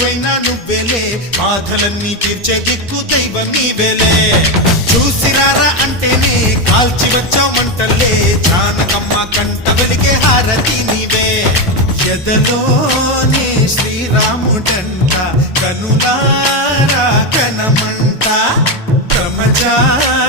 కొలువైనా నువ్వేలే, బాధలన్నీ తీర్చే దిక్కు దైవం నీవేలే. చూసిరారా అంటేనే కాల్చి వచ్చావు మంటల్లే, జానకమ్మ కంట వెలిగే హారతి నీవే. ఎదలోనే శ్రీరాముడంట, కనులారా కనమంట, బ్రహ్మచారి